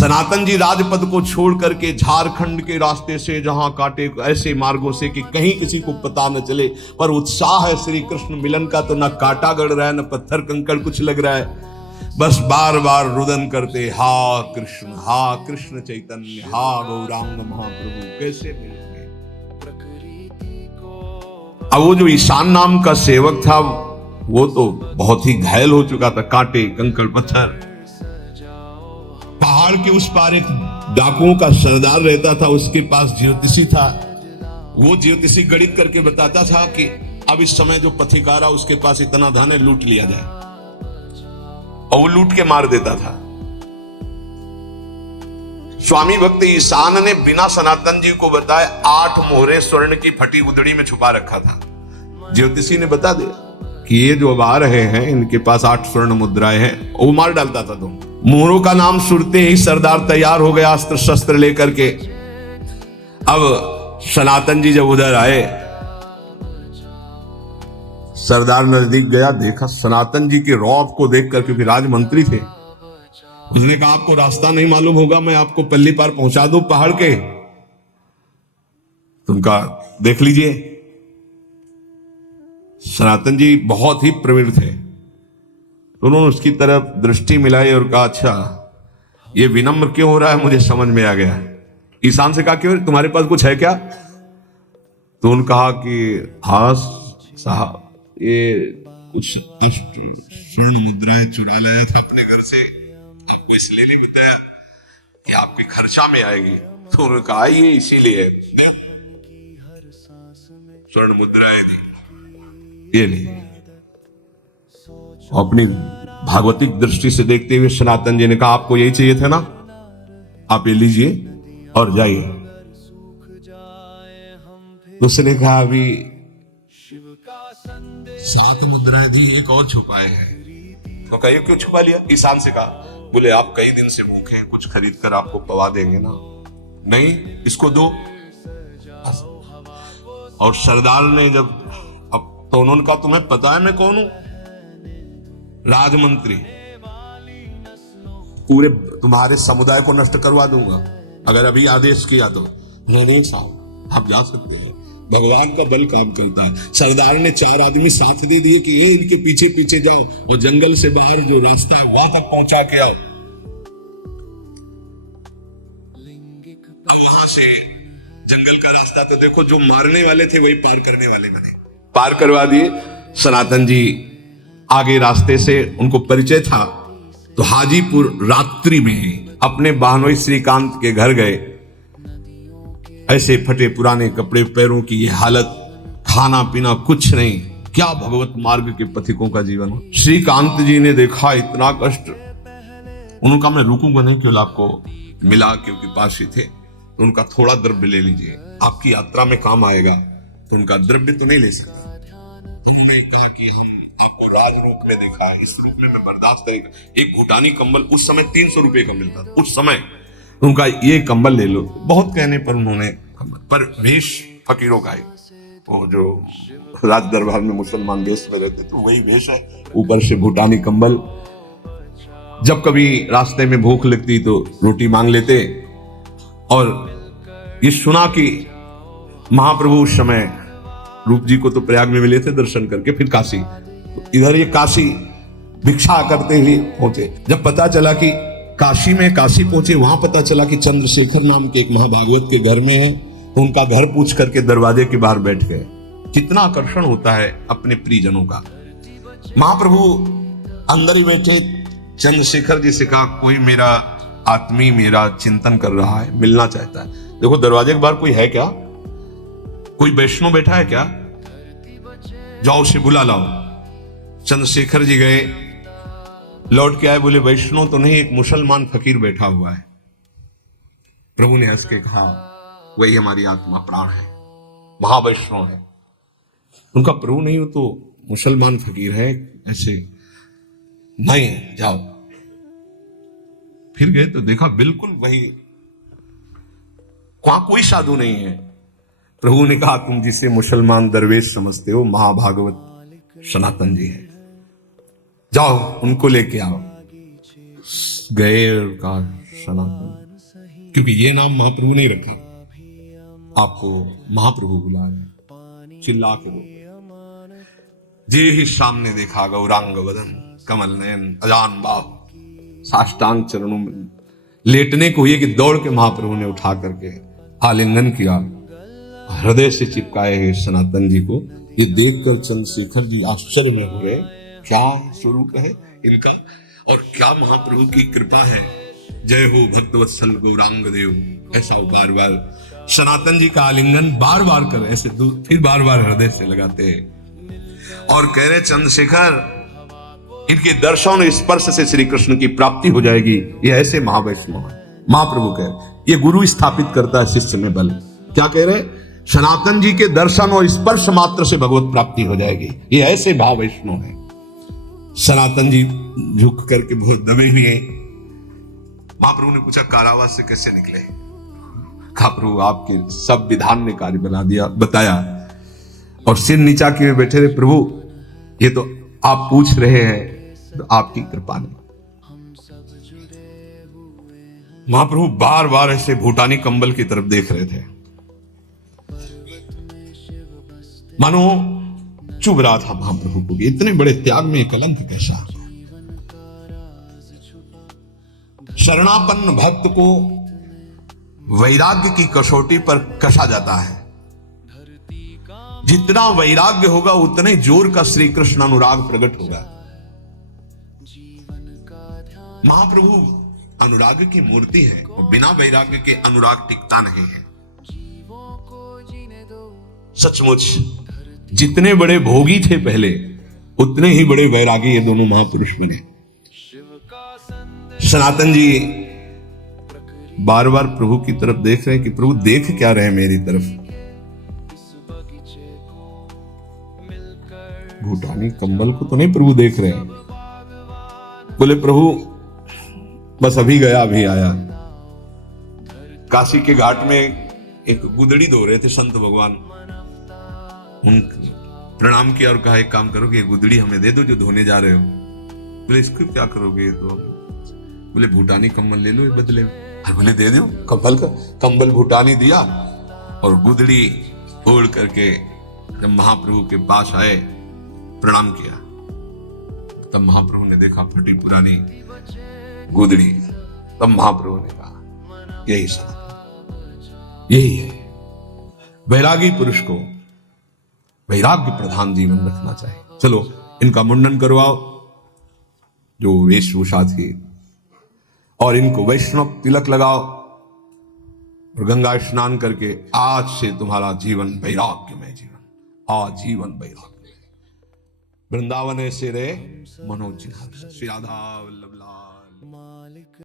सनातन जी राजपद को छोड़ करके झारखंड के रास्ते से जहां काटे ऐसे मार्गों से कि कहीं किसी को पता न चले, पर उत्साह है श्री कृष्ण मिलन का, तो ना कांटा गड़ रहा है न पत्थर कंकड़ कुछ लग रहा है, बस बार बार रुदन करते हा कृष्ण चैतन्य, हा गौरांग महाप्रभु कैसे मिलोगे। अब वो जो ईशान नाम का सेवक था वो तो बहुत ही घायल हो चुका था, कांटे कंकड़ पत्थर। पहाड़ के उस पार एक डाकुओं का सरदार रहता था, उसके पास ज्योतिषी था। वो ज्योतिषी गणित करके बताता था कि अब इस समय जो पथिकारा उसके पास इतना धन है, लूट लिया जाए, और वो लूट के मार देता था। स्वामी भक्त ईशान ने बिना सनातन जी को बताए 8 मोहरे स्वर्ण की फटी उदड़ी में छुपा रखा था। ज्योतिषी ने बता दिया कि ये जो अब आ रहे हैं इनके पास 8 स्वर्ण मुद्राएं हैं, वो मार डालता था। तुम मोहरों का नाम सुनते ही सरदार तैयार हो गया अस्त्र शस्त्र लेकर के। अब सनातन जी जब उधर आए, सरदार नजदीक गया, देखा सनातन जी के रौब को देखकर, क्योंकि राजमंत्री थे, उसने कहा आपको रास्ता नहीं मालूम होगा, मैं आपको पल्ली पार पहुंचा दूं पहाड़ के, तुमका देख लीजिए। सनातन जी बहुत ही प्रवीण थे, तो उन्होंने उसकी तरफ दृष्टि मिलाई और कहा अच्छा ये विनम्र क्यों हो रहा है, मुझे समझ में आ गया। ईशान से कहा क्यों, तुम्हारे पास कुछ है क्या? तो उन्होंने कहा कि हाँ साहब, ये कुछ स्वर्ण मुद्राएं चुरा लाया था अपने घर से, आपको इसलिए नहीं बताया कि आपके खर्चा में आएगी। तो उन्होंने कहा ये इसीलिए स्वर्ण मुद्राएं दी, ये नहीं। अपनी भागवतिक दृष्टि से देखते हुए सनातन जी ने कहा आपको यही चाहिए था ना, आप ये लीजिए और जाइए। उसने कहा अभी 7 मुद्राएं दी, एक और छुपाए हैं। तो कहिए क्यों छुपा लिया? ईशान से कहा, बोले आप कई दिन से भूखे हैं, कुछ खरीद कर आपको पवा देंगे ना। नहीं, इसको दो। और सरदार ने जब तो उन्होंने कहा तुम्हें पता है मैं कौन हूं? राजमंत्री, पूरे तुम्हारे समुदाय को नष्ट करवा दूंगा अगर अभी आदेश किया तो। नहीं साहब आप जा सकते हैं, भगवान का बल काम करता है। सरदार ने 4 आदमी साथ दे दिए कि ये इनके पीछे पीछे जाओ और जंगल से बाहर जो रास्ता है वहां तक पहुंचा के आओ। वहां से जंगल का रास्ता तो देखो, जो मारने वाले थे वही पार करने वाले बने, पार करवा दिए। सनातन जी आगे रास्ते से उनको परिचय था, तो हाजीपुर रात्रि में अपने बहनोई श्रीकांत के घर गए। ऐसे फटे पुराने कपड़े, पैरों की ये हालत, खाना पीना कुछ नहीं, क्या भगवत मार्ग के पथिकों का जीवन हो। श्रीकांत जी ने देखा इतना कष्ट, उन्होंने कहा मैं रुकूंगा नहीं, केवल आपको मिला क्योंकि पास ही थे, तो उनका थोड़ा द्रव्य ले लीजिए, आपकी यात्रा में काम आएगा। तो उनका द्रव्य तो नहीं ले सकते। उन्होंने कहा कि हम आपको राज रूप में देखा है, इस रूप में मैं बर्दाश्त करेगा। एक घुटानी कंबल उस समय 300 रुपए का मिलता था उस समय, उनका ये कंबल ले लो। बहुत कहने पर उन्होंने, पर वेश फकीरों का है, वो जो राज दरबार में मुसलमान वेश में रहते तो वही वेश है, ऊपर से भूटानी कंबल। जब कभी रास्ते में भूख लगती तो रोटी मांग लेते। और ये सुना कि महाप्रभु उस समय रूप जी को तो प्रयाग में मिले थे दर्शन करके, फिर काशी, तो इधर ये काशी भिक्षा करते हुए पहुंचे। जब पता चला कि काशी पहुंचे, वहां पता चला कि चंद्रशेखर नाम के एक महाभागवत के घर में है, तो उनका घर पूछ करके दरवाजे के बाहर बैठ गए। कितना आकर्षण होता है अपने प्रियजनों का। महाप्रभु अंदर ही बैठे, चंद्रशेखर जी से कहा कोई मेरा आत्मी मेरा चिंतन कर रहा है, मिलना चाहता है। देखो दरवाजे के बाहर कोई है क्या, कोई वैष्णव बैठा है क्या, जाओ उसे बुला लाओ। चंद्रशेखर जी गए, लौट के आए, बोले वैष्णव तो नहीं, एक मुसलमान फकीर बैठा हुआ है। प्रभु ने हंस के कहा वही हमारी आत्मा प्राण है, महावैष्णव है। उनका प्रभु नहीं हो तो मुसलमान फकीर है, ऐसे नहीं, जाओ। फिर गए तो देखा बिल्कुल वही, वहां कोई साधु नहीं है। प्रभु ने कहा तुम जिसे मुसलमान दरवेश समझते हो, महाभागवत सनातन जी है, जाओ उनको लेके आओ। गए और कहा सनातन, क्योंकि ये नाम महाप्रभु ने रखा, आपको महाप्रभु बुला रहे, चिल्ला के बोल, जे ही सामने देखा गौरांग वदन कमल नयन अजान बाहु, साष्टांग चरणों में लेटने को ये कि दौड़ के महाप्रभु ने उठा करके आलिंगन किया, हृदय से चिपकाए हैं सनातन जी को। ये देखकर चंद्रशेखर जी आश्चर्य में हुए, क्या स्वरूप है इनका और क्या महाप्रभु की कृपा है, जय हो भक्तवत्सल गौरांग देव। ऐसा बार बार सनातन जी का आलिंगन बार बार कर, ऐसे फिर बार बार हृदय से लगाते हैं और कह रहे चंद्रशेखर इनके दर्शन और स्पर्श से श्री कृष्ण की प्राप्ति हो जाएगी। ये ऐसे महावैष्णव है। महाप्रभु कह रहे, ये गुरु स्थापित करता है शिष्य में बल। क्या कह रहे, सनातन जी के दर्शन और स्पर्श मात्र से भगवत प्राप्ति हो जाएगी। ये ऐसे भाव वैष्णव है। सनातन जी झुक करके बहुत दबे हुए। महाप्रभु ने पूछा कारावास से कैसे निकले? कहा प्रभु आपके सब विधान ने कार्य बना दिया, बताया, और सिर नीचा किए बैठे रहे। प्रभु ये तो आप पूछ रहे हैं तो आपकी कृपा नहीं। महाप्रभु बार बार ऐसे भूटानी कंबल की तरफ देख रहे थे, मानो चुभ रहा था महाप्रभु को, इतने बड़े त्याग में कलंक कैसा। शरणापन्न भक्त को वैराग्य की कसौटी पर कसा जाता है। जितना वैराग्य होगा उतने जोर का श्री कृष्ण अनुराग प्रकट होगा। महाप्रभु अनुराग की मूर्ति है और बिना वैराग्य के अनुराग टिकता नहीं है। सचमुच जितने बड़े भोगी थे पहले, उतने ही बड़े वैरागी ये दोनों महापुरुष बने। सनातन जी बार बार प्रभु की तरफ देख रहे हैं कि प्रभु देख क्या रहे हैं मेरी तरफ। भूटानी कंबल को तो नहीं प्रभु देख रहे हैं। बोले प्रभु बस अभी गया अभी आया। काशी के घाट में एक गुदड़ी धो रहे थे संत भगवान, उन प्रणाम किया और कहा एक काम करो कि ये गुदड़ी हमें दे दो जो धोने जा रहे हो। बोले इसको क्या करोगे? तो बोले भूटानी कंबल ले लो बदले में। बोले दे दो कंबल का। कंबल भूटानी दिया और गुदड़ी ओढ़ करके जब महाप्रभु के पास आए प्रणाम किया, तब महाप्रभु ने देखा फटी पुरानी गुदड़ी। तब महाप्रभु ने कहा यही सनातन, यही है। वैरागी पुरुष को वैराग्य प्रधान जीवन रखना चाहिए। चलो इनका मुंडन करवाओ जो वेशभूषा थी, और इनको वैष्णव तिलक लगाओ और गंगा स्नान करके आज से तुम्हारा जीवन वैराग्यमय जीवन, आजीवन वैराग्य। वृंदावन से रे मनोज श्री राधा वल्लभ।